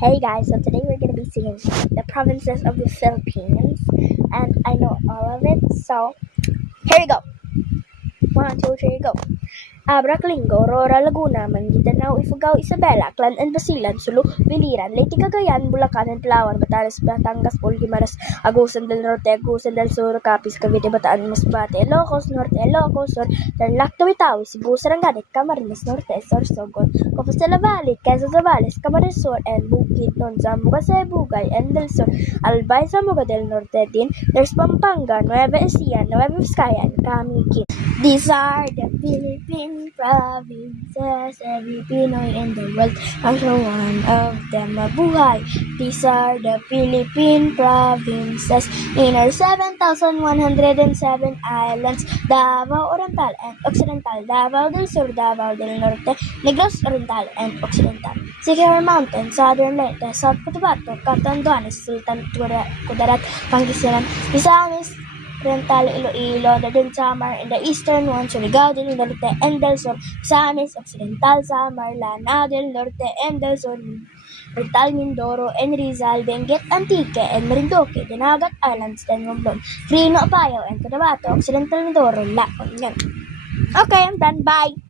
Hey guys, so today we're gonna be singing the provinces of the Philippines, and I know all of it, so here we go. 1, 2, 3, go. Abra, Clingo, Aurora, Laguna, Maguindanao, Ifugao, Isabela, Aklan and Basilan, Sulu, Biliran, Leyte, Cagayan, Bulacan and Palawan, Batanes, Batangas, Guimaras, Agusan del Norte, Agusan del Sur, Capiz, Cavite, Bataan, Masbate, Ilocos Norte, Ilocos Sur, Tarlac, Tawi-Tawi, Cebu, Sarangani, Camarines Norte, Sorsogon, Cofres de la Valle, Quezon Zambales, Camarines Sur, and Bukidnon, Zamboanga, Bugay, and del Sur, Albay, Zamboanga del Norte din, there's Pampanga, Nueva Ecija, Nueva Vizcaya, and Camiguin. These are the Philippine provinces, every Pinoy in the world, I'm sure one of them mabuhay. These are the Philippine provinces in our 7,107 islands, Davao Oriental and Occidental, Davao del Sur, Davao del Norte, Negros Oriental and Occidental, Siquijor Mountains, Southern Leyte, South Cotabato, Catanduanes, Sultan Kudarat, Pangasinan, Visayas Oriental, Iloilo, the din Samar, and the eastern one, Surigao del Norte and del Sur, Misamis, Occidental Samar, Lanao del Norte and del Sur, Oriental Mindoro and Rizal, Benguet, Antique, and Marinduque, the Nagat Islands, then Romblon, Crino, Apayao, and Cotabato, Occidental Mindoro, Lacon. Okay, I'm done. Bye!